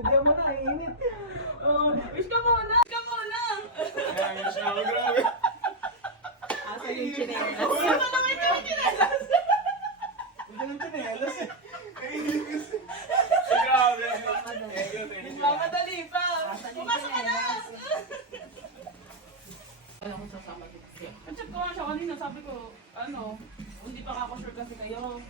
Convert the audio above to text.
Sige mo na, init. Wish ka muna! Wish ka muna! Grabe. Asa yung chinelas? Asa naman yung chinelas? Hindi ng tsinelas eh. Grabe. Mamadali pa! Pumasok ka na! Ano ko sasama dito? Chat ko nga siya kanina, sabi ko, hindi pa ako sure kasi kayo.